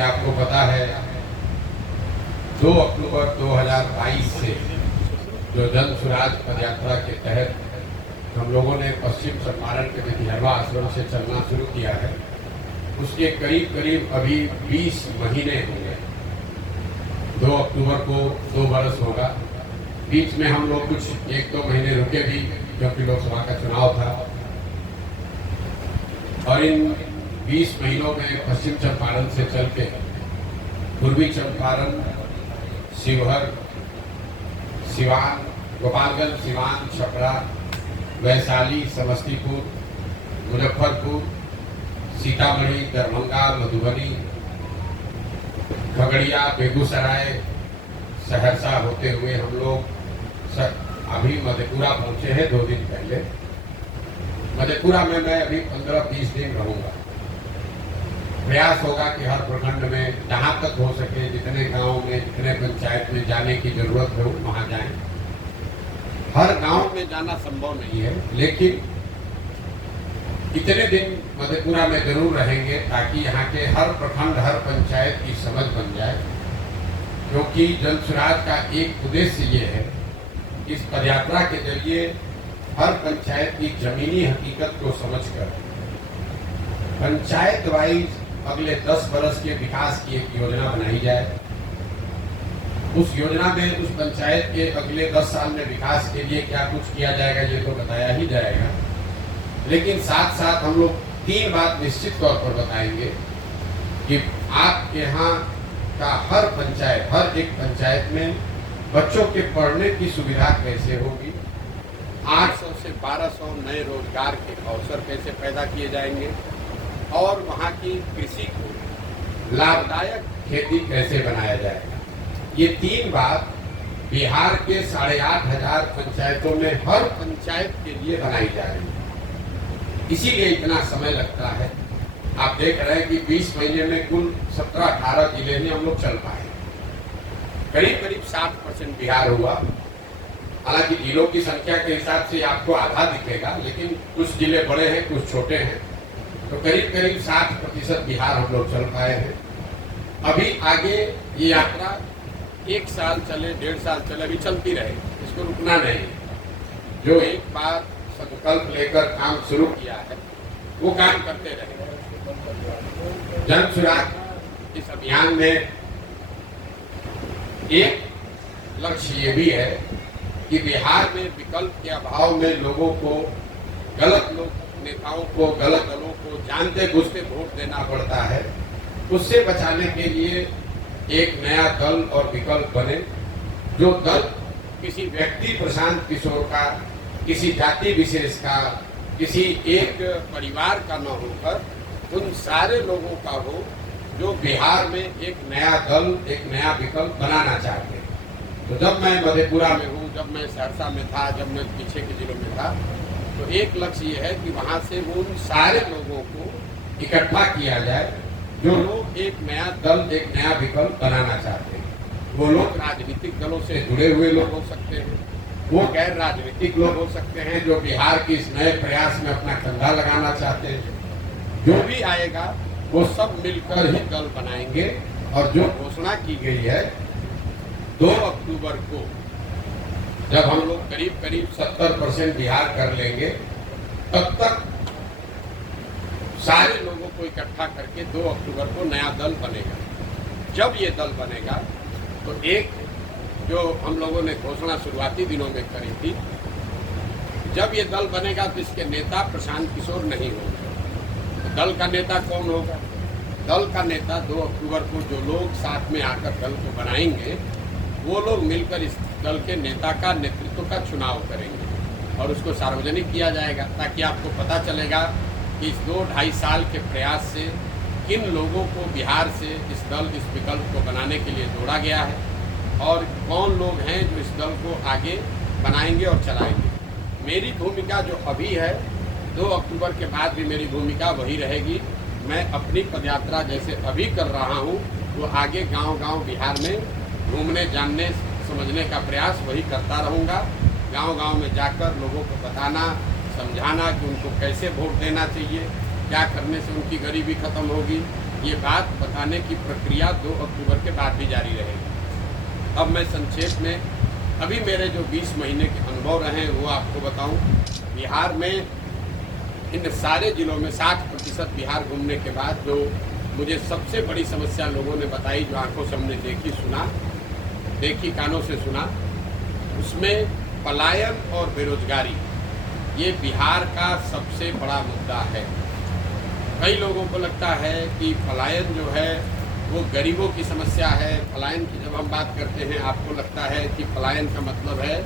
कि आपको पता है 2 अक्टूबर 2022 से जो जन स्वराज पदयात्रा के तहत हम लोगों ने पश्चिम चंपारण के भितिहरवा आश्रम से चलना शुरू किया है, उसके करीब करीब अभी 20 महीने होंगे। 2 अक्टूबर को 2 बरस होगा। बीच में हम लोग कुछ 1-2 महीने रुके भी, क्योंकि लोकसभा का चुनाव था। और इन 20 महीनों में पश्चिम चंपारण से चल के पूर्वी चंपारण, शिवहर, सिवान, गोपालगंज, सिवान, छपरा, वैशाली, समस्तीपुर, मुजफ्फरपुर, सीतामढ़ी, दरभंगा, मधुबनी, खगड़िया, बेगूसराय, सहरसा होते हुए हम लोग अभी मधेपुरा पहुंचे हैं 2 दिन पहले। मधेपुरा में मैं अभी 15-20 दिन रहूंगा। प्रयास होगा कि हर प्रखंड में जहां तक हो सके, जितने गांव में, जितने पंचायत में जाने की जरूरत हो वहां जाएं। हर गांव में जाना संभव नहीं है, लेकिन इतने दिन मधेपुरा में जरूर रहेंगे ताकि यहाँ के हर प्रखंड, हर पंचायत की समझ बन जाए। क्योंकि जन स्वराज का एक उद्देश्य ये है, इस पदयात्रा के जरिए हर पंचायत की जमीनी हकीकत को समझकर पंचायत वाइज अगले 10 बरस के विकास की एक योजना बनाई जाए। उस योजना में उस पंचायत के अगले 10 साल में विकास के लिए क्या कुछ किया जाएगा ये तो बताया ही जाएगा, लेकिन साथ साथ हम लोग 3 बात निश्चित तौर पर बताएंगे कि आपके यहाँ का हर पंचायत, हर एक पंचायत में बच्चों के पढ़ने की सुविधा कैसे होगी, 800 से 1200 नए रोजगार के अवसर कैसे पैदा किए जाएंगे और वहाँ की कृषि को लाभदायक खेती कैसे बनाया जाएगा। ये 3 बात बिहार के 8,500 पंचायतों में हर पंचायत के लिए बनाई जा रही है। इसीलिए इतना समय लगता है। आप देख रहे हैं कि 20 महीने में कुल 17-18 जिले में हम लोग चल पाए। करीब करीब 60% बिहार हुआ। हालांकि जिलों की संख्या के हिसाब से आपको आधा दिखेगा, लेकिन कुछ जिले बड़े हैं, कुछ छोटे हैं, तो करीब करीब 60% बिहार हम लोग चल पाए हैं। अभी आगे ये यात्रा 1 साल चले, 1.5 साल चले, अभी चलती रहे, इसको रुकना नहीं। जो एक बार संकल्प लेकर काम शुरू किया है वो काम करते रहे। जन स्वराज इस अभियान में एक लक्ष्य ये भी है कि बिहार में विकल्प के अभाव में लोगों को, गलत नेताओं को, गलत दलों को जानते बूझते वोट देना पड़ता है। उससे बचाने के लिए एक नया दल और विकल्प बने, जो दल किसी व्यक्ति प्रशांत किशोर का, किसी जाति विशेष का, किसी एक परिवार का न होकर उन सारे लोगों का हो जो बिहार में एक नया दल, एक नया विकल्प बनाना चाहते हैं। तो जब मैं मधेपुरा में हूँ, जब मैं सहरसा में था, जब मैं पीछे के जिलों में था, तो एक लक्ष्य ये है कि वहाँ से उन सारे लोगों को इकट्ठा किया जाए जो लोग एक नया दल, एक नया विकल्प बनाना चाहते हैं। वो लोग राजनीतिक दलों से जुड़े हुए लोग हो सकते हैं, वो गैर राजनीतिक लोग हो सकते हैं जो बिहार के इस नए प्रयास में अपना कंधा लगाना चाहते हैं। जो भी आएगा वो सब मिलकर ही दल बनाएंगे। और जो घोषणा की गई है 2 अक्टूबर को, जब हम लोग करीब करीब 70% बिहार कर लेंगे, तब तक सारे लोगों को इकट्ठा करके 2 अक्टूबर को नया दल बनेगा। जब ये दल बनेगा तो एक जो हम लोगों ने घोषणा शुरुआती दिनों में करी थी, जब ये दल बनेगा तो इसके नेता प्रशांत किशोर नहीं होंगे। तो दल का नेता कौन होगा? दल का नेता 2 अक्टूबर को जो लोग साथ में आकर दल को बनाएंगे, वो लोग मिलकर इस दल के नेता का, नेतृत्व का चुनाव करेंगे और उसको सार्वजनिक किया जाएगा, ताकि आपको पता चलेगा कि इस 2-2.5 साल के प्रयास से किन लोगों को बिहार से इस दल, इस विकल्प को बनाने के लिए जोड़ा गया है और कौन लोग हैं जो इस दल को आगे बनाएंगे और चलाएंगे। मेरी भूमिका जो अभी है, 2 अक्टूबर के बाद भी मेरी भूमिका वही रहेगी। मैं अपनी पदयात्रा जैसे अभी कर रहा हूँ, वो आगे गांव-गांव बिहार में घूमने, जानने, समझने का प्रयास वही करता रहूँगा। गांव-गांव में जाकर लोगों को बताना, समझाना कि उनको कैसे वोट देना चाहिए, क्या करने से उनकी गरीबी खत्म होगी, ये बात बताने की प्रक्रिया 2 अक्टूबर के बाद भी जारी रहेगी। अब मैं संक्षेप में अभी मेरे जो 20 महीने के अनुभव रहे वो आपको बताऊं। बिहार में इन सारे जिलों में 60% बिहार घूमने के बाद जो मुझे सबसे बड़ी समस्या लोगों ने बताई, जो आंखों से हमने देखी कानों से सुना, उसमें पलायन और बेरोजगारी ये बिहार का सबसे बड़ा मुद्दा है। कई लोगों को लगता है कि पलायन जो है वो गरीबों की समस्या है। पलायन की जब हम बात करते हैं आपको लगता है कि पलायन का मतलब है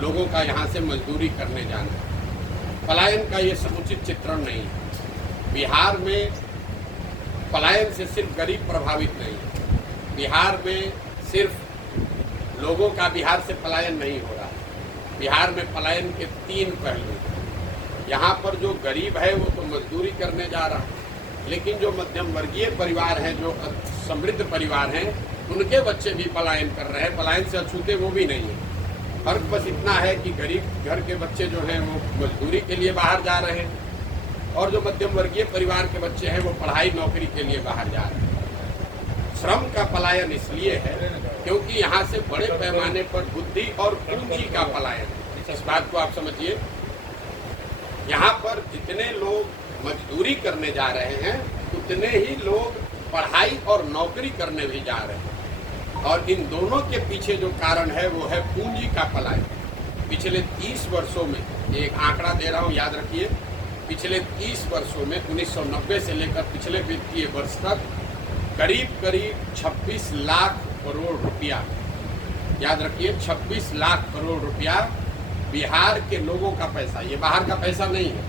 लोगों का यहाँ से मजदूरी करने जाना। पलायन का ये समुचित चित्रण नहीं है। बिहार में पलायन से सिर्फ गरीब प्रभावित नहीं है। बिहार में सिर्फ लोगों का बिहार से पलायन नहीं हो रहा है। बिहार में पलायन के 3 पहलू हैं। यहाँ पर जो गरीब है वो तो मजदूरी करने जा रहा है, लेकिन जो मध्यम वर्गीय परिवार हैं, जो समृद्ध परिवार हैं, उनके बच्चे भी पलायन कर रहे हैं। पलायन से अछूते वो भी नहीं है। फर्क बस इतना है कि गरीब घर के बच्चे जो हैं वो मजदूरी के लिए बाहर जा रहे हैं, और जो मध्यम वर्गीय परिवार के बच्चे हैं वो पढ़ाई नौकरी के लिए बाहर जा रहे हैं। श्रम का पलायन इसलिए है क्योंकि यहाँ से बड़े पैमाने पर बुद्धि और पूंजी का पलायन है। इस बात को आप समझिए, यहाँ पर जितने लोग मजदूरी करने जा रहे हैं उतने ही लोग पढ़ाई और नौकरी करने भी जा रहे हैं, और इन दोनों के पीछे जो कारण है वो है पूंजी का पलायन। पिछले 30 वर्षों में, एक आंकड़ा दे रहा हूँ याद रखिए, पिछले 30 वर्षों में 1990 से लेकर पिछले वित्तीय वर्ष तक करीब 26 लाख करोड़ रुपया, याद रखिए 26 लाख करोड़ रुपया बिहार के लोगों का पैसा, ये बाहर का पैसा नहीं है,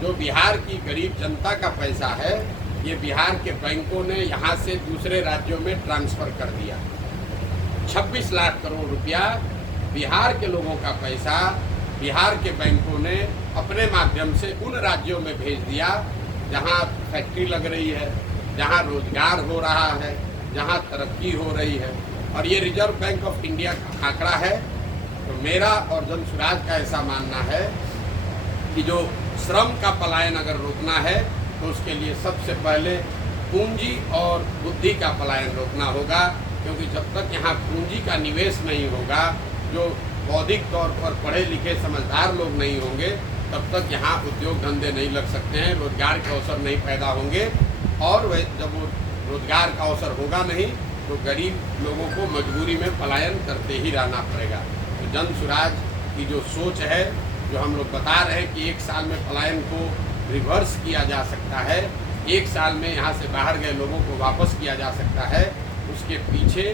जो बिहार की गरीब जनता का पैसा है, ये बिहार के बैंकों ने यहाँ से दूसरे राज्यों में ट्रांसफ़र कर दिया। 26 लाख करोड़ रुपया बिहार के लोगों का पैसा बिहार के बैंकों ने अपने माध्यम से उन राज्यों में भेज दिया जहाँ फैक्ट्री लग रही है, जहाँ रोजगार हो रहा है, जहाँ तरक्की हो रही है। और ये रिजर्व बैंक ऑफ इंडिया का आंकड़ा है। तो मेरा और जनसुराज का ऐसा मानना है कि जो श्रम का पलायन अगर रोकना है तो उसके लिए सबसे पहले पूंजी और बुद्धि का पलायन रोकना होगा, क्योंकि जब तक यहाँ पूंजी का निवेश नहीं होगा, जो बौद्धिक तौर पर पढ़े लिखे समझदार लोग नहीं होंगे, तब तक यहाँ उद्योग धंधे नहीं लग सकते हैं, रोजगार के अवसर नहीं पैदा होंगे, और वह जब वो रोजगार का अवसर होगा नहीं तो गरीब लोगों को मजबूरी में पलायन करते ही रहना पड़ेगा। तो जनसुराज की जो सोच है, जो हम लोग बता रहे हैं कि 1 साल में पलायन को रिवर्स किया जा सकता है, 1 साल में यहाँ से बाहर गए लोगों को वापस किया जा सकता है, उसके पीछे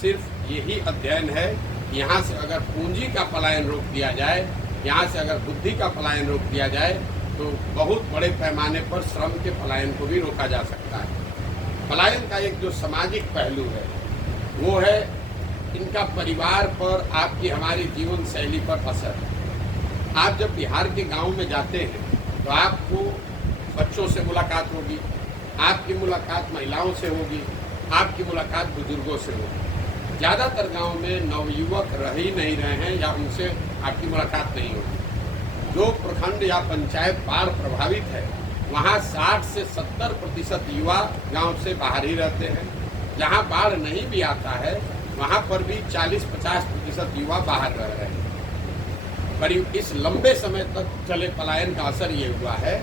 सिर्फ यही अध्ययन है कि यहाँ से अगर पूंजी का पलायन रोक दिया जाए, यहाँ से अगर बुद्धि का पलायन रोक दिया जाए, तो बहुत बड़े पैमाने पर श्रम के पलायन को भी रोका जा सकता है। पलायन का एक जो सामाजिक पहलू है वो है इनका परिवार पर, आपकी हमारी जीवन शैली पर असर। आप जब बिहार के गांव में जाते हैं तो आपको बच्चों से मुलाकात होगी, आपकी मुलाकात महिलाओं से होगी, आपकी मुलाकात बुजुर्गों से होगी। ज़्यादातर गांव में नवयुवक रह ही नहीं रहे हैं या उनसे आपकी मुलाकात नहीं होगी। जो प्रखंड या पंचायत बाढ़ प्रभावित है वहाँ 60 से 70% युवा गांव से बाहर ही रहते हैं। जहाँ बाढ़ नहीं भी आता है वहाँ पर भी 40-50% युवा बाहर रह रहे हैं। पर इस लंबे समय तक चले पलायन का असर ये हुआ है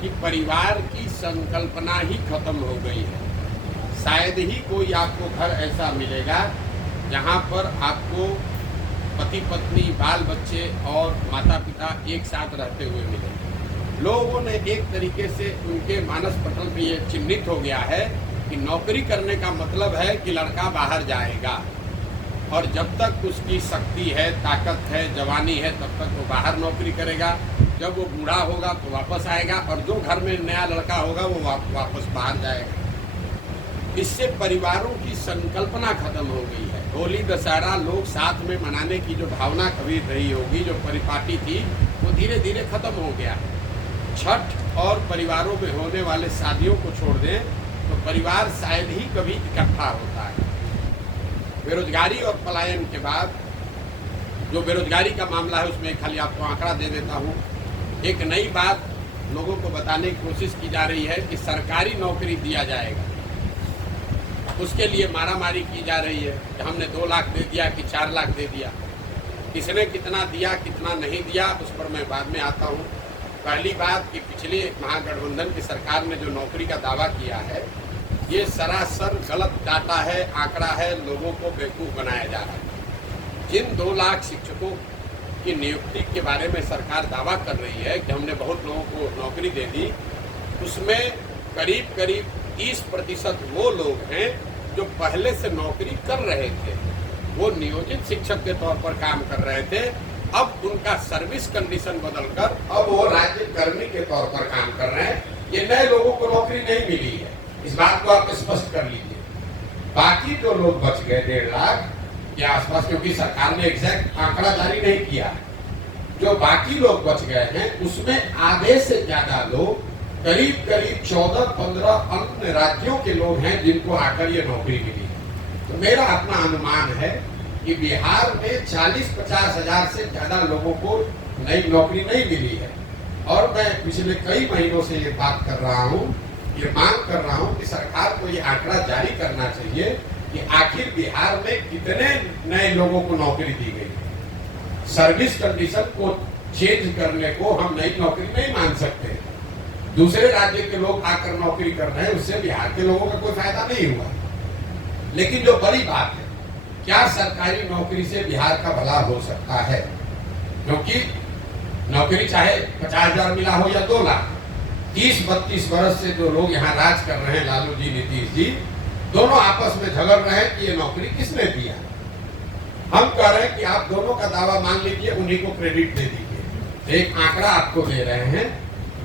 कि परिवार की संकल्पना ही खत्म हो गई है। शायद ही कोई आपको घर ऐसा मिलेगा जहाँ पर आपको पति पत्नी, बाल बच्चे और माता पिता एक साथ रहते हुए मिलेंगे। लोगों ने एक तरीके से उनके मानस पटल पे ये चिन्हित हो गया है कि नौकरी करने का मतलब है कि लड़का बाहर जाएगा, और जब तक उसकी शक्ति है, ताकत है, जवानी है, तब तक वो बाहर नौकरी करेगा। जब वो बूढ़ा होगा तो वापस आएगा, और जो घर में नया लड़का होगा वो वापस बाहर जाएगा। इससे परिवारों की संकल्पना खत्म हो गई है। होली दशहरा लोग साथ में मनाने की जो भावना कभी रही होगी, जो परिपाटी थी, वो धीरे धीरे खत्म हो गया है। छठ और परिवारों में होने वाले शादियों को छोड़ दें तो परिवार शायद ही कभी इकट्ठा होता है। बेरोजगारी और पलायन के बाद जो बेरोजगारी का मामला है उसमें खाली आपको आंकड़ा दे देता हूँ। एक नई बात लोगों को बताने की कोशिश की जा रही है कि सरकारी नौकरी दिया जाएगा, उसके लिए मारामारी की जा रही है कि हमने 2 लाख दे दिया कि 4 लाख दे दिया। किसने कितना दिया कितना नहीं दिया उस पर मैं बाद में आता हूँ। पहली बात कि पिछले महागठबंधन की सरकार ने जो नौकरी का दावा किया है ये सरासर गलत डाटा है, आंकड़ा है, लोगों को बेवकूफ़ बनाया जा रहा है। जिन 2 लाख शिक्षकों की नियुक्ति के बारे में सरकार दावा कर रही है कि हमने बहुत लोगों को नौकरी दे दी, उसमें करीब करीब 30% वो लोग हैं जो पहले से नौकरी कर रहे थे, वो नियोजित शिक्षक के तौर पर काम कर रहे थे। अब उनका सर्विस कंडीशन बदलकर अब वो राज्य कर्मी के तौर पर काम कर रहे हैं। ये नए लोगों को नौकरी नहीं मिली है, इस बात को आप स्पष्ट कर लीजिए। बाकी जो लोग बच गए 1.5 लाख के आसपास, क्योंकि सरकार ने एग्जैक्ट आंकड़ा जारी नहीं किया, जो बाकी लोग बच गए हैं उसमें आधे से ज्यादा लोग करीब करीब 14-15 अन्य राज्यों के लोग हैं जिनको आकर ये नौकरी मिली है। तो मेरा अपना अनुमान है कि बिहार में 40-50 हजार से ज्यादा लोगों को नई नौकरी नहीं मिली है। और मैं पिछले कई महीनों से ये बात कर रहा हूँ, ये मांग कर रहा हूँ कि सरकार को ये आंकड़ा जारी करना चाहिए कि आखिर बिहार में कितने नए लोगों को नौकरी दी गई। सर्विस कंडीशन को चेंज करने को हम नई नौकरी नहीं मान सकते। दूसरे राज्य के लोग आकर नौकरी कर रहे हैं, उससे बिहार के लोगों का कोई फायदा नहीं हुआ। लेकिन जो बड़ी बात है, क्या सरकारी नौकरी से बिहार का भला हो सकता है? क्योंकि नौकरी चाहे 50,000 मिला हो या 2 लाख, 30-32 वर्ष से जो लोग यहाँ राज कर रहे हैं, लालू जी, नीतीश जी, दोनों आपस में झगड़ रहे हैं कि ये नौकरी किसने दिया। हम कह रहे हैं कि आप दोनों का दावा मान लीजिए, उन्हीं को क्रेडिट दे दीजिए। एक आंकड़ा आपको दे रहे हैं,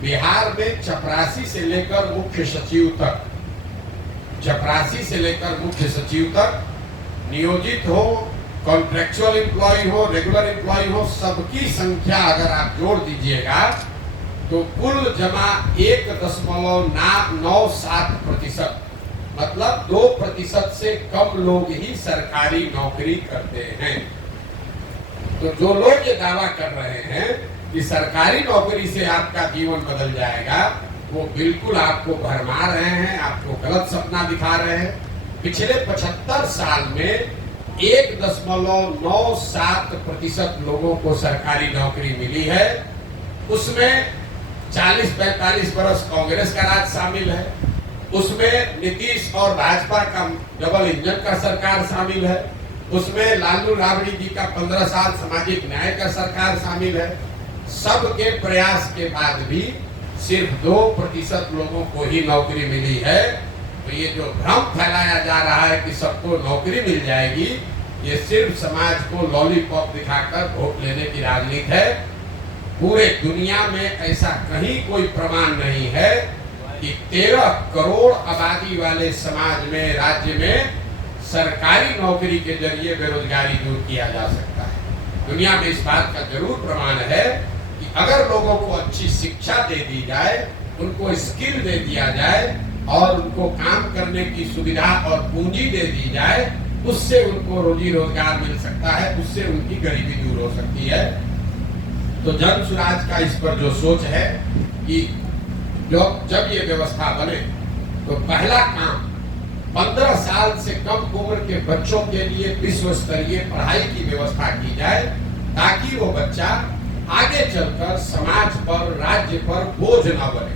बिहार में चपरासी से लेकर मुख्य सचिव तक, चपरासी से लेकर मुख्य सचिव तक, नियोजित हो, कॉन्ट्रेक्चुअल एम्प्लॉय हो, रेगुलर एम्प्लॉय हो, सबकी संख्या अगर आप जोड़ दीजिएगा तो कुल जमा 1.97%, मतलब 2% से कम लोग ही सरकारी नौकरी करते हैं। तो जो लोग ये दावा कर रहे हैं कि सरकारी नौकरी से आपका जीवन बदल जाएगा, वो बिल्कुल आपको भरमा रहे हैं, आपको गलत सपना दिखा रहे हैं। पिछले 75 साल में 1.97% लोगों को सरकारी नौकरी मिली है। उसमें 40-45 वर्ष कांग्रेस का राज शामिल है, उसमें नीतीश और भाजपा का डबल इंजन का सरकार शामिल है, उसमें लालू राबड़ी जी का 15 साल सामाजिक न्याय का सरकार शामिल है। सबके प्रयास के बाद भी सिर्फ 2% लोगों को ही नौकरी मिली है। तो ये जो भ्रम फैलाया जा रहा है कि सबको नौकरी मिल जाएगी, ये सिर्फ समाज को लॉलीपॉप दिखाकर वोट लेने की राजनीति है। पूरे दुनिया में ऐसा कहीं कोई प्रमाण नहीं है कि 13 करोड़ आबादी वाले समाज में, राज्य में सरकारी नौकरी के जरिए बेरोजगारी दूर किया जा सकता है। दुनिया में इस बात का जरूर प्रमाण है कि अगर लोगों को अच्छी शिक्षा दे दी जाए, उनको स्किल दे दिया जाए और उनको काम करने की सुविधा और पूंजी दे दी जाए, उससे उनको रोजी रोजगार मिल सकता है, उससे उनकी गरीबी दूर हो सकती है। तो जन स्वराज का इस पर जो सोच है कि जब ये व्यवस्था बने तो पहला काम 15 साल से कम उम्र के बच्चों के लिए विश्व स्तरीय पढ़ाई की व्यवस्था की जाए, ताकि वो बच्चा आगे चलकर समाज पर, राज्य पर बोझ न बने।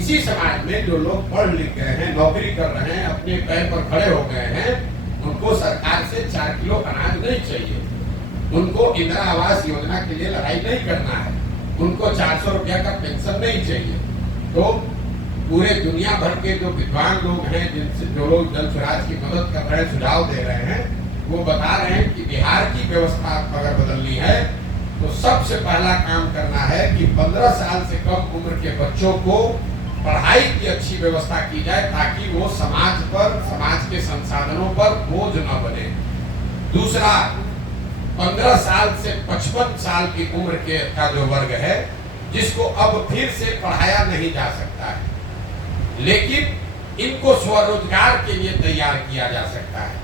इसी समाज में जो लोग पढ़ लिख गए हैं, नौकरी कर रहे हैं, अपने पैर पर खड़े हो गए हैं, उनको सरकार से 4 किलो अनाज नहीं चाहिए, उनको इंदिरा आवास योजना के लिए लड़ाई नहीं करना है, उनको 400 रुपया का पेंशन नहीं चाहिए। तो पूरे दुनिया भर के जो विद्वान लोग हैं, जिनसे जो लोग जन स्वराज की मदद कर रहे हैं, सुझाव दे रहे हैं, वो बता रहे हैं कि बिहार की व्यवस्था अगर बदलनी है तो सबसे पहला काम करना है कि 15 साल से कम उम्र के बच्चों को पढ़ाई की अच्छी व्यवस्था की जाए, ताकि वो समाज पर, समाज के संसाधनों पर बोझ न बने। दूसरा, 15 साल से 55 साल की उम्र के का जो वर्ग है, जिसको अब फिर से पढ़ाया नहीं जा सकता है, लेकिन इनको स्वरोजगार के लिए तैयार किया जा सकता है,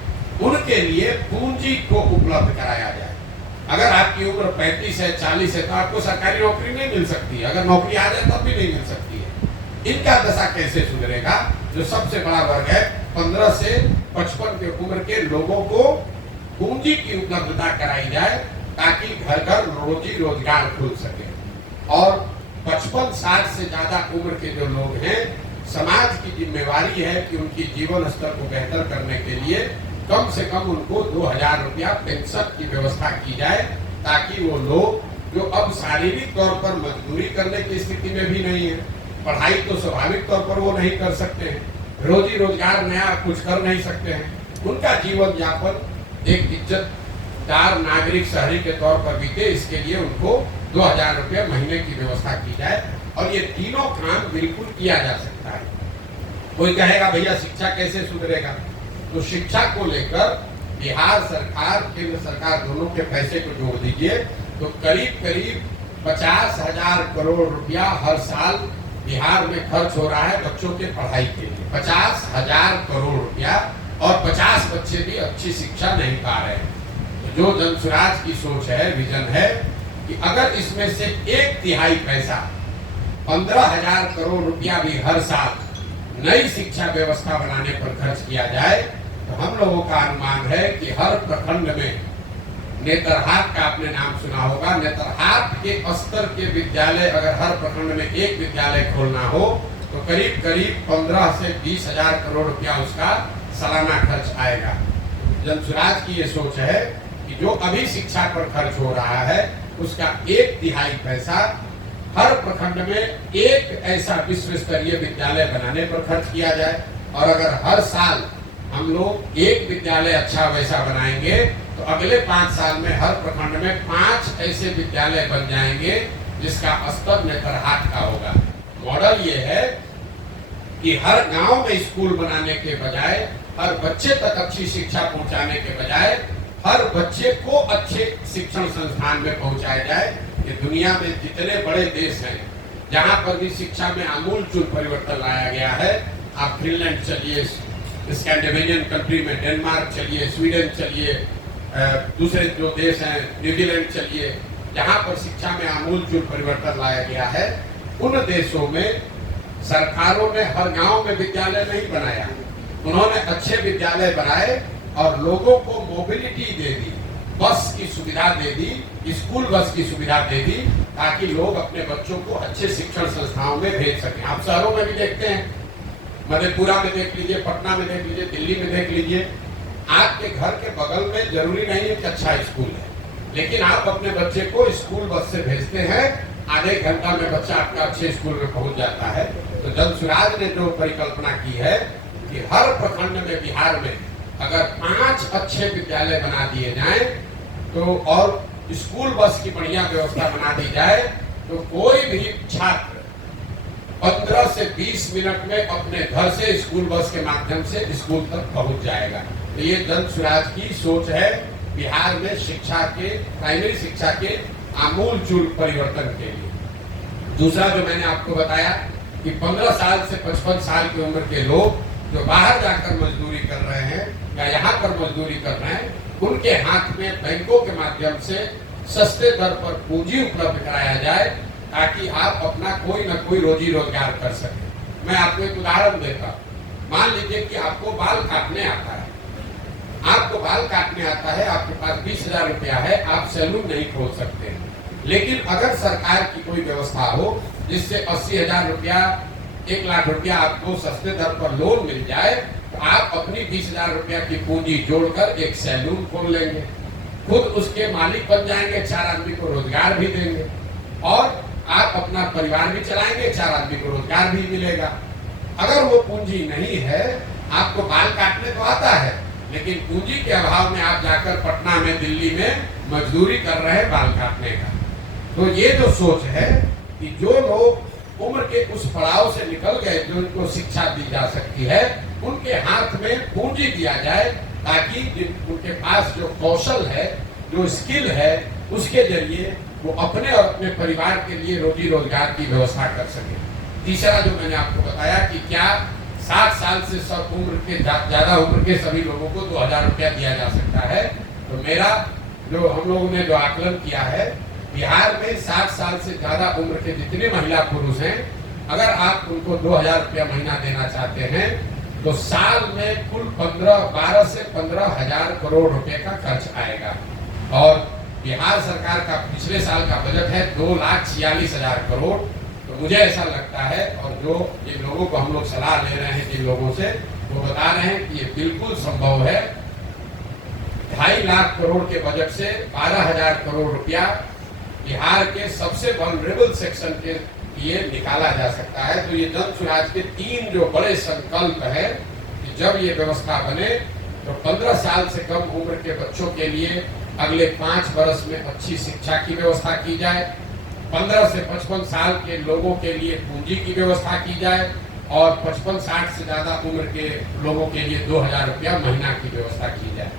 उनके लिए पूंजी को उपलब्ध कराया जाए। अगर आपकी उम्र 35 है, 40 है, तो आपको सरकारी नौकरी नहीं मिल सकती है, अगर नौकरी आ जाए तब भी नहीं मिल सकती है। इनका दशा कैसे सुधरेगा? जो सबसे बड़ा वर्ग है 15 से 55 की उम्र के लोगों को पूंजी की उपलब्धता कराई जाए ताकि घर घर रोजी रोजगार खुल सके। और 55-60 से ज्यादा उम्र के जो लोग हैं, समाज की जिम्मेवारी है कि उनकी जीवन स्तर को बेहतर करने के लिए कम से कम उनको 2000 रुपया पेंशन की व्यवस्था की जाए, ताकि वो लोग जो अब शारीरिक तौर पर मजदूरी करने की स्थिति में भी नहीं है, पढ़ाई तो स्वाभाविक तौर पर वो नहीं कर सकते हैं, रोजी रोजगार नया कुछ कर नहीं सकते हैं, उनका जीवन यापन एक इज्जतदार नागरिक शहरी के तौर पर बीते, इसके लिए उनको 2000 रुपये महीने की व्यवस्था की जाए। और ये तीनों काम बिल्कुल किया जा सकता है। कोई कहेगा भैया शिक्षा कैसे सुधरेगा, तो शिक्षा को लेकर बिहार सरकार केंद्र सरकार दोनों के पैसे को जोड़ दीजिए तो करीब करीब 50,000 करोड़ रुपया हर साल बिहार में खर्च हो रहा है बच्चों के पढ़ाई के लिए। 50,000 करोड़ रुपया, और 50 बच्चे भी अच्छी शिक्षा नहीं पा रहे हैं। तो जो जनसुराज की सोच है, विजन है कि अगर इसमें से 1/3 पैसा 15,000 करोड़ रुपया भी हर साल नई शिक्षा व्यवस्था बनाने पर खर्च किया जाए, तो हम लोगों का अनुमान है कि हर प्रखंड में, नेतरहाट का आपने नाम सुना होगा, नेतरहाट के स्तर के विद्यालय अगर हर प्रखंड में एक विद्यालय खोलना हो तो करीब करीब 15 से 20,000 करोड़ रुपया उसका सालाना खर्च आएगा। जनसुराज की ये सोच है कि जो अभी शिक्षा पर खर्च हो रहा है उसका 1/3 पैसा हर प्रखंड में एक ऐसा विश्व स्तरीय विद्यालय बनाने पर खर्च किया जाए। और अगर हर साल हम लोग एक विद्यालय अच्छा वैसा बनाएंगे तो अगले 5 साल में हर प्रखंड में 5 ऐसे विद्यालय बन जाएंगे जिसका स्तर नेतरहाट का होगा। मॉडल ये है कि हर गांव में स्कूल बनाने के बजाय, हर बच्चे तक अच्छी शिक्षा पहुंचाने के बजाय हर बच्चे को अच्छे शिक्षण संस्थान में पहुंचाया जाए। ये दुनिया में जितने बड़े देश हैं जहां पर भी शिक्षा में आमूलचूल परिवर्तन लाया गया है, आप फिनलैंड चलिए, स्कैंडिनेवियन कंट्री में डेनमार्क चलिए, स्वीडन चलिए, दूसरे जो देश हैं न्यूजीलैंड चलिए, जहां पर शिक्षा में आमूलचूल परिवर्तन लाया गया है, उन देशों में सरकारों ने हर गांव में विद्यालय नहीं बनाया, उन्होंने अच्छे विद्यालय बनाए और लोगों को मोबिलिटी दे दी, बस की सुविधा दे दी, स्कूल बस की सुविधा दे दी, ताकि लोग अपने बच्चों को अच्छे शिक्षण संस्थाओं में भेज सकें। आप शहरों में भी देखते हैं, मधेपुरा में देख लीजिए, पटना में देख लीजिए, दिल्ली में देख लीजिए, आपके घर के बगल में जरूरी नहीं है कि अच्छा स्कूल है, लेकिन आप अपने बच्चे को स्कूल बस से भेजते हैं, आधे घंटा में बच्चा आपका अच्छे स्कूल में पहुंच जाता है। तो जनसुराज ने जो परिकल्पना की है कि हर प्रखंड में बिहार में अगर 5 अच्छे विद्यालय बना दिए जाएं तो और स्कूल बस की बढ़िया व्यवस्था बना दी जाए, तो कोई भी छात्र 15 से 20 मिनट में अपने घर से स्कूल बस के माध्यम से स्कूल तक पहुंच जाएगा। तो ये जनसुराज की सोच है बिहार में शिक्षा के, प्राइमरी शिक्षा के आमूलचूल परिवर्तन के लिए। दूसरा जो मैंने आपको बताया कि 15 साल से 55 साल की उम्र के लोग जो बाहर जाकर मजदूरी कर रहे हैं या यहाँ पर मजदूरी कर रहे हैं, उनके हाथ में बैंकों के माध्यम से सस्ते दर पर पूंजी उपलब्ध कराया जाए, ताकि आप अपना कोई न कोई रोजी रोजगार कर सकें। मैं आपको एक उदाहरण देता हूँ। मान लीजिए कि आपको बाल काटने आता है, आपको बाल काटने आता है, आपके पास 20,000 रुपया है, आप सैलून नहीं खोल सकते हैं, लेकिन अगर सरकार की कोई व्यवस्था हो जिससे 80,000 रुपया, 1 लाख रुपया आपको सस्ते दर पर लोन मिल जाए, तो आप अपनी 20,000 रुपया की पूंजी जोड़कर एक सैलून खोल लेंगे, खुद उसके मालिक बन जाएंगे, 4 आदमी को रोजगार भी देंगे और आप अपना परिवार भी चलाएंगे, 4 आदमी को रोजगार भी मिलेगा। अगर वो पूंजी नहीं है, आपको बाल काटने तो आता है, लेकिन पूंजी के अभाव में आप जाकर पटना में, दिल्ली में मजदूरी कर रहे हैं बाल काटने का। तो ये जो सोच है कि जो लोग उम्र के उस पड़ाव से निकल गए, जो उनको शिक्षा दी जा सकती है, उनके हाथ में पूंजी दिया जाए, ताकि उनके पास जो कौशल है, जो स्किल है, उसके जरिए वो अपने और अपने परिवार के लिए रोजी रोजगार की व्यवस्था कर सके। तीसरा जो मैंने आपको बताया कि क्या 60 साल से सब उम्र के ज्यादा उम्र के सभी लोगों को 2,000 रुपया दिया जा सकता है। तो मेरा जो हम लोगों ने जो आकलन किया है, बिहार में 60 साल से ज्यादा उम्र के जितने महिला पुरुष हैं, अगर आप उनको 2,000 रुपया महीना देना चाहते हैं तो साल में कुल 12 से 15,000 करोड़ रुपए का खर्च आएगा। और बिहार सरकार का पिछले साल का बजट है 2,46,000 करोड़। तो मुझे ऐसा लगता है, और जो जिन लोगों को हम लोग सलाह ले रहे हैं, जिन लोगों से, वो बता रहे हैं कि ये बिल्कुल संभव है। 2.5 लाख करोड़ के बजट से 12,000 करोड़ रुपया बिहार के सबसे वल्नरेबल सेक्शन के लिए निकाला जा सकता है। तो ये जन स्वराज के 3 जो बड़े संकल्प है कि जब ये व्यवस्था बने तो 15 साल से कम उम्र के बच्चों के लिए अगले 5 वर्ष में अच्छी शिक्षा की व्यवस्था की जाए, 15 से 55 साल के लोगों के लिए पूंजी की व्यवस्था की जाए, और 55-60 से ज्यादा उम्र के लोगों के लिए 2,000 रुपया महीना की व्यवस्था की जाए।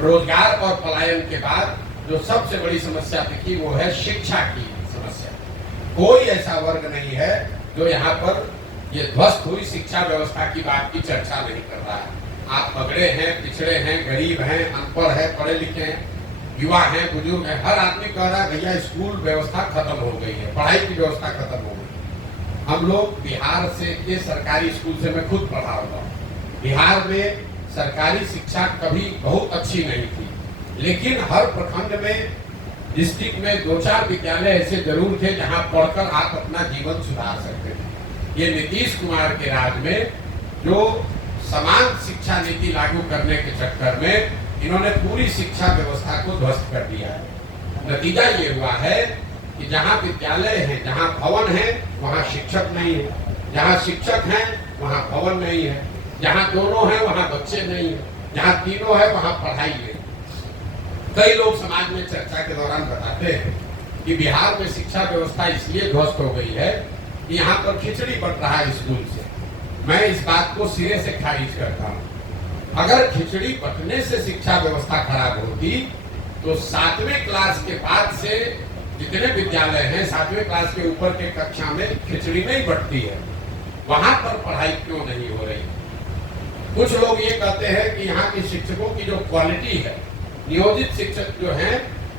रोजगार और पलायन के बाद जो सबसे बड़ी समस्या दिखी वो है शिक्षा की समस्या। कोई ऐसा वर्ग नहीं है जो यहाँ पर ये ध्वस्त हुई शिक्षा व्यवस्था की बात की चर्चा नहीं कर रहा है। आप पगड़े हैं, पिछड़े हैं, गरीब हैं, अनपढ़ है, पढ़े लिखे हैं, युवा हैं, बुजुर्ग हैं, हर आदमी कह रहा है भैया स्कूल व्यवस्था खत्म हो गई है, पढ़ाई की व्यवस्था खत्म हो गई। हम लोग बिहार से के सरकारी स्कूल से मैं खुद पढ़ा हुआ हूँ। बिहार में सरकारी शिक्षा कभी बहुत अच्छी नहीं थी, लेकिन हर प्रखंड में, डिस्ट्रिक्ट में 2-4 विद्यालय ऐसे जरूर थे जहां पढ़कर आप अपना जीवन सुधार सकते थे। ये नीतीश कुमार के राज में जो समान शिक्षा नीति लागू करने के चक्कर में इन्होंने पूरी शिक्षा व्यवस्था को ध्वस्त कर दिया है। नतीजा ये हुआ है कि जहां विद्यालय है, जहां भवन है, वहां शिक्षक नहीं है, जहां शिक्षक हैं वहां भवन नहीं है, जहां दोनों है वहां बच्चे नहीं है, जहां तीनों है वहां पढ़ाई नहीं। कई लोग समाज में चर्चा के दौरान बताते हैं कि बिहार में शिक्षा व्यवस्था इसलिए ध्वस्त हो गई है कि यहाँ पर खिचड़ी बट रहा है स्कूल से। मैं इस बात को सिरे से खारिज करता हूँ। अगर खिचड़ी बटने से शिक्षा व्यवस्था खराब होती तो 7वें क्लास के बाद से जितने विद्यालय हैं, 7वें क्लास के ऊपर के कक्षा में खिचड़ी नहीं बटती है, वहां पर पढ़ाई क्यों नहीं हो रही? कुछ लोग ये कहते हैं कि यहाँ के शिक्षकों की जो क्वालिटी है, नियोजित शिक्षक जो हैं,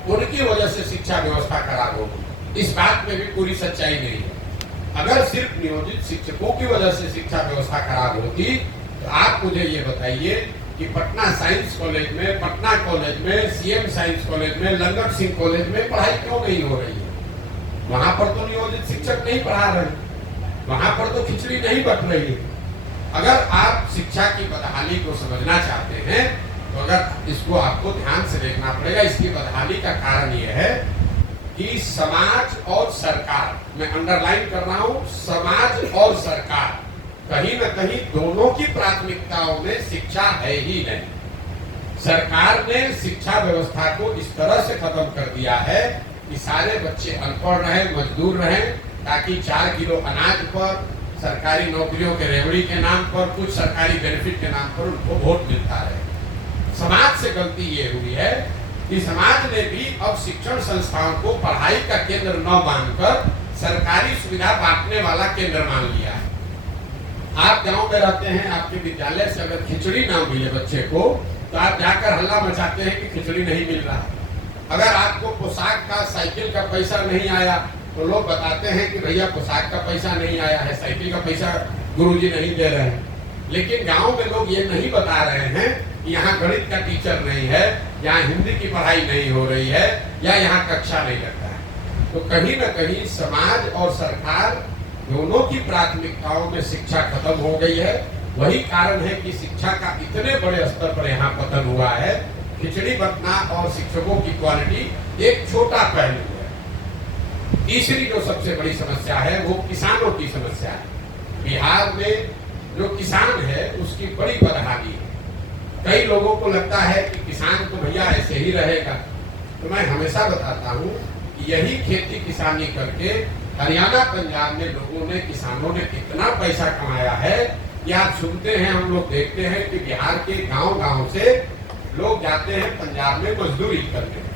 उनकी वजह से शिक्षा व्यवस्था खराब होगी। इस बात में भी पूरी सच्चाई नहीं है। अगर सिर्फ नियोजित शिक्षकों की वजह से शिक्षा व्यवस्था खराब होती तो आप मुझे ये बताइए कि पटना साइंस कॉलेज में, पटना कॉलेज में, सीएम साइंस कॉलेज में, लंगट सिंह कॉलेज में पढ़ाई क्यों नहीं हो रही है? वहां पर तो नियोजित शिक्षक नहीं पढ़ा रहे, वहां पर तो खिचड़ी नहीं बट रही है। अगर आप शिक्षा की बदहाली को समझना चाहते हैं तो अगर इसको आपको ध्यान से देखना पड़ेगा। इसकी बदहाली का कारण यह है कि समाज और सरकार, मैं अंडरलाइन कर रहा हूं, समाज और सरकार कहीं न कहीं दोनों की प्राथमिकताओं में शिक्षा है ही नहीं। सरकार ने शिक्षा व्यवस्था को इस तरह से खत्म कर दिया है कि सारे बच्चे अनपढ़ रहे, मजदूर रहे, ताकि 4 किलो अनाज पर, सरकारी नौकरियों के रेवड़ी के नाम पर, कुछ सरकारी बेनिफिट के नाम पर उनको वोट मिलता रहे। समाज से गलती ये हुई है कि समाज ने भी अब शिक्षण संस्थाओं को पढ़ाई का केंद्र न मानकर सरकारी सुविधा बांटने वाला केंद्र मान लिया है। आप गांव में रहते हैं, आपके विद्यालय से अगर खिचड़ी ना मिले बच्चे को तो आप जाकर हल्ला मचाते हैं कि खिचड़ी नहीं मिल रहा। अगर आपको पोशाक का, साइकिल का पैसा नहीं आया तो लोग बताते हैं कि भैया पोशाक का पैसा नहीं आया है, साइकिल का पैसा गुरुजी नहीं दे रहे हैं। लेकिन गांव में लोग ये नहीं बता रहे हैं कि यहाँ गणित का टीचर नहीं है, यहाँ हिंदी की पढ़ाई नहीं हो रही है, या यहाँ कक्षा नहीं लगता है। तो कहीं न कहीं समाज और सरकार दोनों की प्राथमिकताओं में शिक्षा खत्म हो गई है। वही कारण है कि शिक्षा का इतने बड़े स्तर पर यहाँ पतन हुआ है। खिचड़ी बंटना और शिक्षकों की क्वालिटी एक छोटा पहलू है। तीसरी जो सबसे बड़ी समस्या है वो किसानों की समस्या है। बिहार में जो किसान है उसकी बड़ी बदहाली है। कई लोगों को लगता है कि किसान तो भैया ऐसे ही रहेगा, तो मैं हमेशा बताता हूँ कि यही खेती किसानी करके हरियाणा, पंजाब में लोगों ने, किसानों ने कितना पैसा कमाया है कि आप सुनते हैं, हम लोग देखते हैं कि बिहार के गांव-गांव से लोग जाते हैं पंजाब में मजदूरी करने।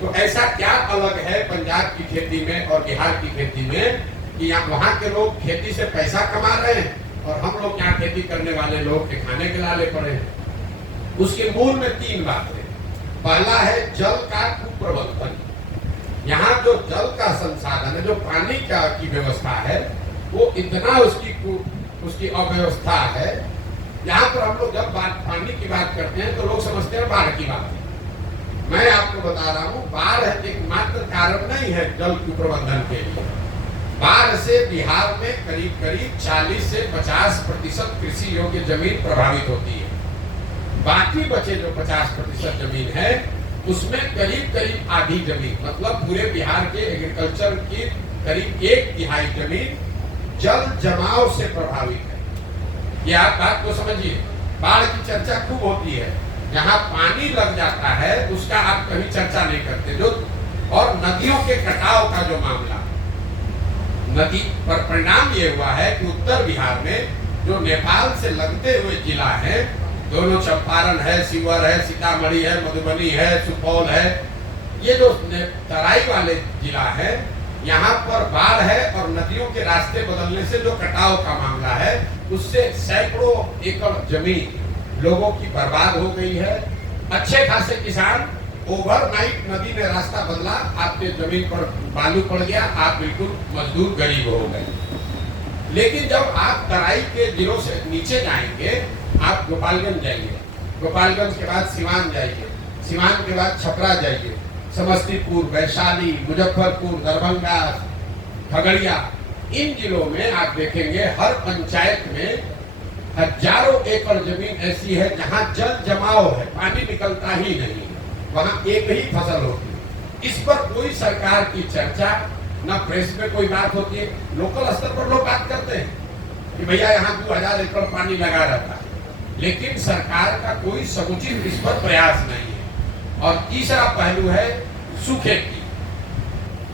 तो ऐसा क्या अलग है पंजाब की खेती में और बिहार की खेती में कि यहाँ वहाँ के लोग खेती से पैसा कमा रहे हैं और हम लोग यहाँ खेती करने वाले लोग के खाने के लाले पड़े हैं। उसके मूल में 3 बातें। पहला है जल का कुप्रबंधन। यहाँ जो जल का संसाधन है, जो पानी का की व्यवस्था है, वो इतना उसकी उसकी अव्यवस्था है। यहाँ पर हम लोग जब पानी की बात करते हैं तो लोग समझते हैं बाढ़ की बात है। मैं आपको बता रहा हूँ, बाढ़ एकमात्र कारण नहीं है जल कुप्रबंधन के लिए। बाढ़ से बिहार में करीब करीब 40 से 50% कृषि योग्य जमीन प्रभावित होती है। बाकी बचे जो 50% जमीन है उसमें करीब करीब आधी जमीन, मतलब पूरे बिहार के एग्रीकल्चर की करीब 1/3 जमीन जल जमाव से प्रभावित है। ये आप बात को समझिए। बाढ़ की चर्चा खूब होती है, जहाँ पानी लग जाता है उसका आप कभी चर्चा नहीं करते। जो और नदियों के कटाव का जो मामला, नदी पर परिणाम ये हुआ है कि उत्तर बिहार में जो नेपाल से लगते हुए जिला है, दोनों चंपारण है, शिवहर है, सीतामढ़ी है, मधुबनी है, सुपौल है, ये जो तराई वाले जिला है, यहाँ पर बाढ़ है और नदियों के रास्ते बदलने से जो कटाव का मामला है उससे सैकड़ों एकड़ जमीन लोगों की बर्बाद हो गई है। अच्छे खासे किसान, ओवरनाइट नदी ने रास्ता बदला, आपके जमीन पर बालू पड़ गया, आप बिल्कुल मजदूर गरीब हो गए। लेकिन जब आप तराई के जिलों से नीचे जाएंगे, आप गोपालगंज जाइए, गोपालगंज के बाद सिवान जाइए, सिवान के बाद छपरा जाइए, समस्तीपुर, वैशाली, मुजफ्फरपुर, दरभंगा, खगड़िया, इन जिलों में आप देखेंगे हर पंचायत में हजारों एकड़ जमीन ऐसी है जहां जल जमाव है, पानी निकलता ही नहीं, वहां एक ही फसल होती है। इस पर कोई सरकार की चर्चा, न प्रेस में कोई बात होती है। लोकल स्तर पर लोग बात करते हैं कि भैया यहाँ 2000 एकड़ पानी लगा रहता है, लेकिन सरकार का कोई समुचित इस पर प्रयास नहीं है। और तीसरा पहलू है सूखे की।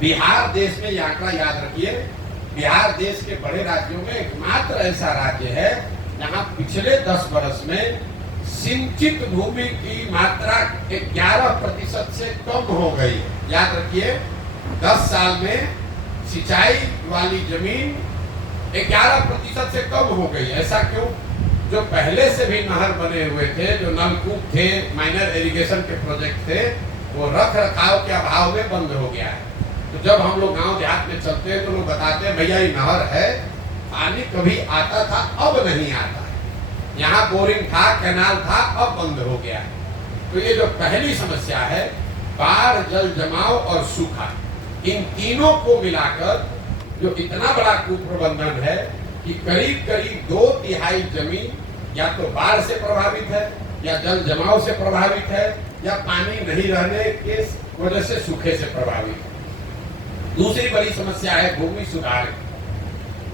बिहार देश में, ये आंकड़ा याद रखिए, बिहार देश के बड़े राज्यों में एकमात्र ऐसा राज्य है जहां पिछले 10 वर्ष में सिंचित भूमि की मात्रा 11% से कम हो गई। याद रखिए, 10 साल में सिंचाई वाली जमीन 11% से कम हो गई। ऐसा क्यों? जो पहले से भी नहर बने हुए थे, जो नलकूप थे, माइनर इरिगेशन के प्रोजेक्ट थे, वो रख रखाव के अभाव में बंद हो गया है। तो जब हम लोग गांव देहात में चलते हैं तो लोग बताते हैं भैया ये नहर है, पानी कभी आता था अब नहीं आता है, यहाँ बोरिंग था, कैनाल था, अब बंद हो गया है। तो ये जो पहली समस्या है, बाढ़, जल जमाव और सूखा, इन तीनों को मिलाकर जो इतना बड़ा कुप्रबंधन है कि करीब करीब 2/3 जमीन या तो बाढ़ से प्रभावित है, या जल जमाव से प्रभावित है, या पानी नहीं रहने के वजह से सूखे से प्रभावित है। दूसरी बड़ी समस्या है भूमि सुधार।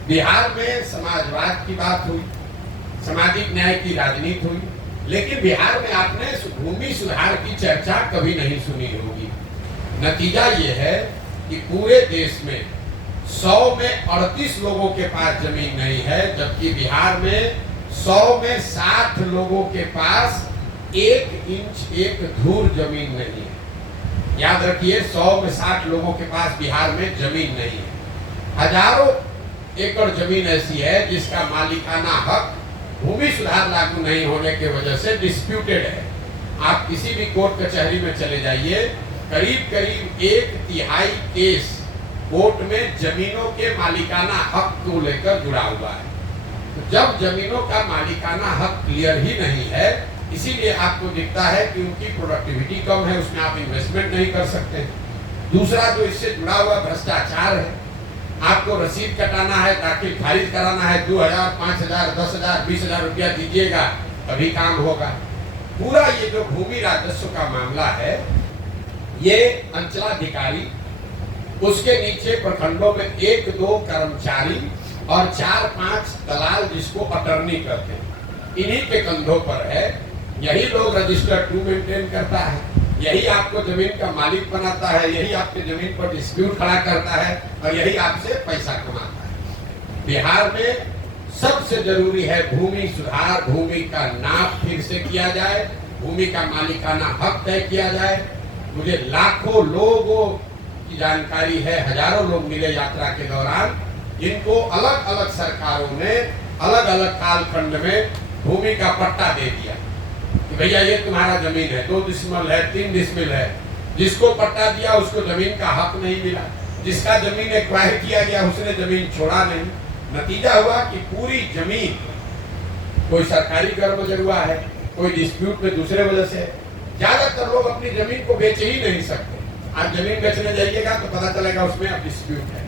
बिहार में समाजवाद की बात हुई, सामाजिक न्याय की राजनीति हुई, लेकिन बिहार में आपने भूमि सुधार की चर्चा कभी नहीं सुनी होगी। नतीजा ये है कि पूरे देश में 100 में 38 लोगों के पास जमीन नहीं है, जबकि बिहार में 100 में 60 लोगों के पास 1 इंच 1 धूर जमीन नहीं है। याद रखिए, 100 में 60 लोगों के पास बिहार में जमीन नहीं है। हजारों एकड़ जमीन ऐसी है जिसका मालिकाना हक भूमि सुधार लागू नहीं होने की वजह से डिस्प्यूटेड है। आप किसी भी कोर्ट कचहरी में चले जाइए, करीब करीब 1/3 केस कोर्ट में जमीनों के मालिकाना हक को लेकर जुड़ा हुआ है। तो जब जमीनों का मालिकाना हक क्लियर ही नहीं है, इसीलिए आपको दिखता है कि उनकी प्रोडक्टिविटी कम है, उसमें आप इन्वेस्टमेंट नहीं कर सकते। दूसरा जो इससे जुड़ा हुआ भ्रष्टाचार है, आपको रसीद कटाना है, दाखिल खारिज कराना है, 2000, 5000, 10,000, 20,000 रुपया दीजिएगा तभी काम होगा। पूरा ये जो भूमि राजस्व का मामला है, ये अंचलाधिकारी, उसके नीचे प्रखंडों में 1-2 कर्मचारी और 4-5 दलाल जिसको अटर्नी करते हैं, इन्हीं के कंधों पर है। यही लोग रजिस्टर 2 मेंटेन करता है, यही आपको जमीन का मालिक बनाता है, यही आपके जमीन पर डिस्प्यूट खड़ा करता है और यही आपसे पैसा कमाता है। बिहार में सबसे जरूरी है भूमि सुधार, भूमि का नाप फिर से किया जाए, भूमि का मालिकाना हक तय किया जाए। मुझे लाखों लोगों की जानकारी है, हजारों लोग मिले यात्रा के दौरान, जिनको अलग अलग सरकारों ने अलग अलग कालखंड में भूमि का पट्टा दे दिया कि भैया ये तुम्हारा जमीन है, 2 डिसमिल है, 3 डिसमिल है। जिसको पट्टा दिया उसको जमीन का हक नहीं मिला, जिसका जमीन एक्वायर किया गया उसने जमीन छोड़ा नहीं। नतीजा हुआ कि पूरी जमीन, कोई सरकारी गर्भ वजह हुआ है, कोई डिस्प्यूट में दूसरे वजह से, ज्यादातर लोग अपनी जमीन को बेच ही नहीं सकते। आप जमीन बेचने जाइएगा तो पता चलेगा उसमें अब डिस्प्यूट है।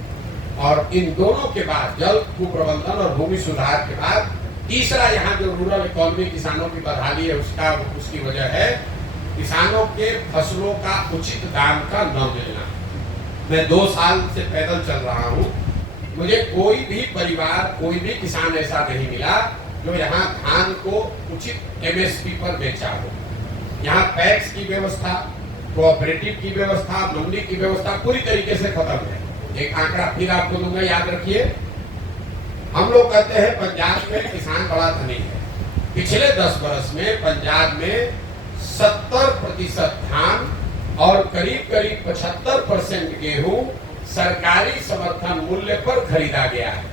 और इन दोनों के बाद, जल कुप्रबंधन और भूमि सुधार के बाद, तीसरा यहाँ जो रूरल इकोनॉमी किसानों की बदहाली है उसकी वजह है किसानों के फसलों का उचित दाम का न मिलना। मैं 2 साल से पैदल चल रहा हूँ, मुझे कोई भी परिवार, कोई भी किसान ऐसा नहीं मिला जो यहाँ धान को उचित एमएसपी पर बेचा हो। यहाँ पैक्स की व्यवस्था, कोऑपरेटिव की व्यवस्था, मंडी की व्यवस्था पूरी तरीके से खत्म है। एक आंकड़ा फिर आपको दूंगा, याद रखिए। हम लोग कहते हैं पंजाब में किसान बड़ा धनी है। पिछले 10 वर्ष में पंजाब में 70% धान और करीब 75% गेहूं सरकारी समर्थन मूल्य पर खरीदा गया है।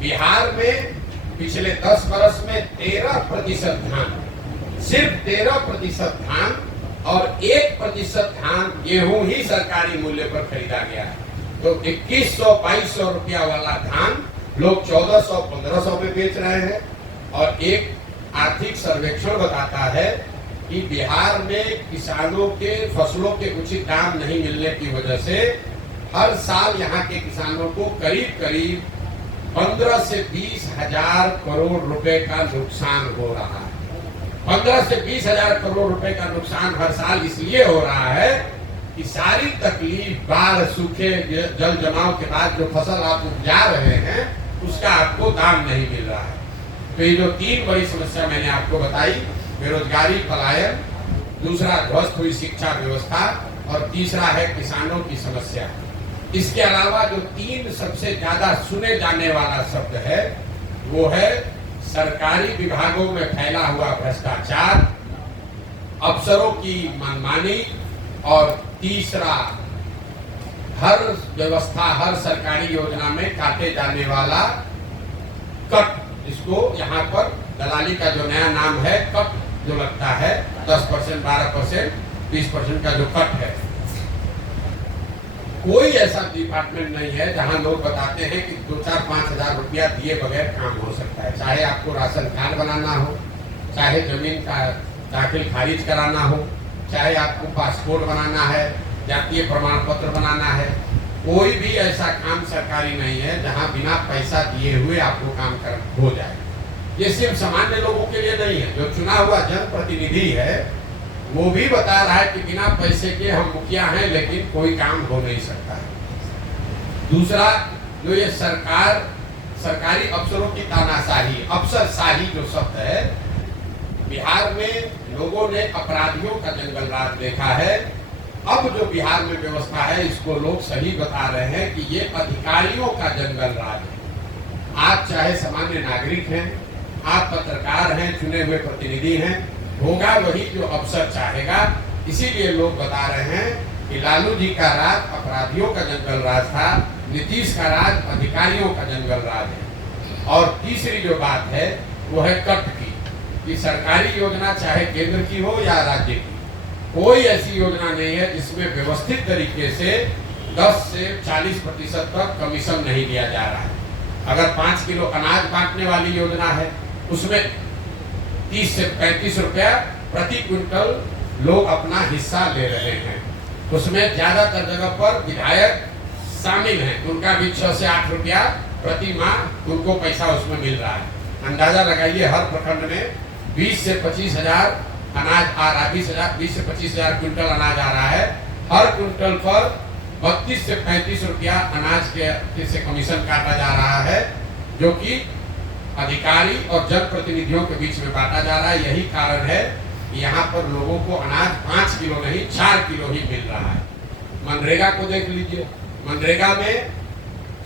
बिहार में पिछले 10 वर्ष में 13% धान, सिर्फ 13% धान और 1% धान गेहूं ही सरकारी मूल्य पर खरीदा गया है। तो 2100-2200 रुपया वाला धान लोग 1400-1500 में बेच रहे हैं। और एक आर्थिक सर्वेक्षण बताता है कि बिहार में किसानों के फसलों के उचित दाम नहीं मिलने की वजह से हर साल यहाँ के किसानों को करीब 15 से 20 हजार करोड़ रुपए का नुकसान हो रहा है। 15 से 20 हजार करोड़ रुपए का नुकसान हर साल इसलिए हो रहा है कि सारी तकलीफ, बाढ़, सूखे, जल जमाव के बाद जो फसल आप उपजा रहे हैं उसका आपको दाम नहीं मिल रहा है। तो ये जो 3 बड़ी समस्या मैंने आपको बताई, बेरोजगारी, पलायन, दूसरा ध्वस्त हुई शिक्षा व्यवस्था और तीसरा है किसानों की समस्या। इसके अलावा जो 3 सबसे ज्यादा सुने जाने वाला शब्द है वो है सरकारी विभागों में फैला हुआ भ्रष्टाचार, अफसरों की मनमानी और तीसरा हर व्यवस्था, हर सरकारी योजना में काटे जाने वाला कट। इसको यहाँ पर दलाली का जो नया नाम है कट जो लगता है, 10%, 12%, 20% का जो कट है। कोई ऐसा डिपार्टमेंट नहीं है जहां लोग बताते हैं कि 2-4-5 हजार रुपया दिए बगैर काम हो सकता है। चाहे आपको राशन कार्ड बनाना हो, चाहे जमीन का दाखिल खारिज कराना हो, चाहे आपको पासपोर्ट बनाना है, जातीय प्रमाण पत्र बनाना है, कोई भी ऐसा काम सरकारी नहीं है जहां बिना पैसा दिए हुए आपको काम हो जाए। ये सिर्फ सामान्य लोगों के लिए नहीं है। जो चुना हुआ जनप्रतिनिधि है वो भी बता रहा है कि बिना पैसे के हम मुखिया हैं लेकिन कोई काम हो नहीं सकता है। दूसरा, जो ये सरकारी अफसरों की तानाशाही, अफसरशाही जो शब्द है, बिहार में लोगों ने अपराधियों का जंगल राज देखा है। अब जो बिहार में व्यवस्था है इसको लोग सही बता रहे हैं कि ये अधिकारियों का जंगल राज है। आप चाहे सामान्य नागरिक हैं, आप पत्रकार हैं, चुने हुए प्रतिनिधि हैं, होगा वही जो अफसर चाहेगा। इसीलिए लोग बता रहे हैं कि लालू जी का राज अपराधियों का जंगल राज था, नीतीश का राज अधिकारियों का जंगल राज है। और तीसरी जो बात है वो है कट की, कि सरकारी योजना चाहे केंद्र की हो या राज्य की, कोई ऐसी योजना नहीं है जिसमें व्यवस्थित तरीके से 10 से 40% तक कमीशन नहीं दिया जा रहा है। अगर 5 किलो अनाज बांटने वाली योजना है उसमें 30 से 35 रुपया प्रति क्विंटल लोग अपना हिस्सा ले रहे हैं। उसमें ज्यादातर जगह पर विधायक शामिल हैं, उनका भी 6 से 8 रुपया प्रति माह उनको पैसा उसमें मिल रहा है। अंदाजा लगाइए, हर प्रखंड में 20 से 25 हजार अनाज आ रहा है, 20 से 25 हजार क्विंटल अनाज आ रहा है। हर क्विंटल पर 32 से 35 रुपया अनाज के से कमीशन काटा जा रहा है, जो कि अधिकारी और जनप्रतिनिधियों के बीच में बांटा जा रहा है। यही कारण है कि यहाँ पर लोगों को अनाज 5 किलो नहीं 4 किलो ही मिल रहा है। मनरेगा को देख लीजिए, मनरेगा में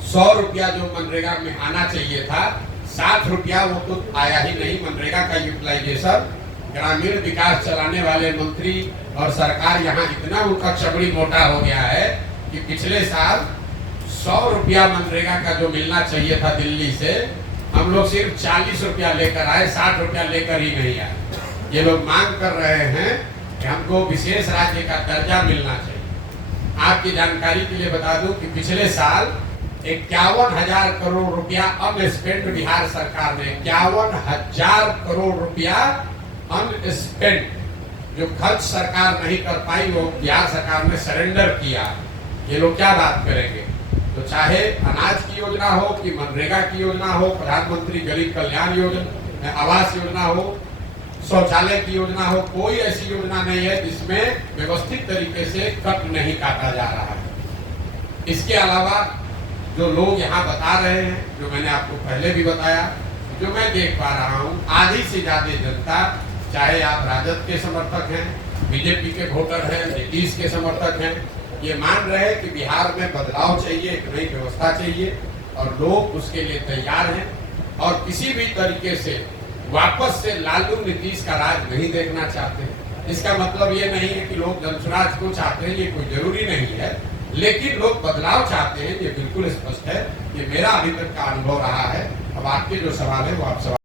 100 रुपया जो मनरेगा में आना चाहिए था, 60 रुपया वो तो आया ही नहीं। मनरेगा का यूटिलाइजेशन, ग्रामीण विकास चलाने वाले मंत्री और सरकार यहाँ इतना उनका चमड़ी मोटा हो गया है कि पिछले साल 100 रुपया मनरेगा का जो मिलना चाहिए था दिल्ली से, हम लोग सिर्फ 40 रुपया लेकर आए, 60 रुपया लेकर ही नहीं आए। ये लोग मांग कर रहे हैं कि हमको विशेष राज्य का दर्जा मिलना चाहिए। आपकी जानकारी के लिए बता दूं कि पिछले साल 51,000 करोड़ रुपया अनस्पेंड बिहार सरकार ने, 51,000 करोड़ रुपया अनस्पेंड, जो खर्च सरकार नहीं कर पाई वो बिहार सरकार ने सरेंडर किया। ये लोग क्या बात करेंगे? तो चाहे अनाज की योजना हो कि मनरेगा की योजना हो, प्रधानमंत्री गरीब कल्याण योजना, आवास योजना हो, शौचालय की योजना हो, कोई ऐसी योजना नहीं है जिसमें व्यवस्थित तरीके से कट नहीं काटा जा रहा है। इसके अलावा जो लोग यहाँ बता रहे हैं, जो मैंने आपको पहले भी बताया, जो मैं देख पा रहा हूँ, आधी से ज्यादा जनता, चाहे आप राजद के समर्थक हैं, बीजेपी के वोटर हैं, नीतीश के समर्थक हैं, ये मान रहे हैं कि बिहार में बदलाव चाहिए, एक नई व्यवस्था चाहिए और लोग उसके लिए तैयार हैं और किसी भी तरीके से वापस से लालू नीतीश का राज नहीं देखना चाहते। इसका मतलब ये नहीं है कि लोग जनसुराज को चाहते हैं, ये कोई जरूरी नहीं है, लेकिन लोग बदलाव चाहते हैं, ये बिल्कुल स्पष्ट है। ये मेरा अभी तक का अनुभव रहा है। अब आपके जो सवाल है वो आप सवाल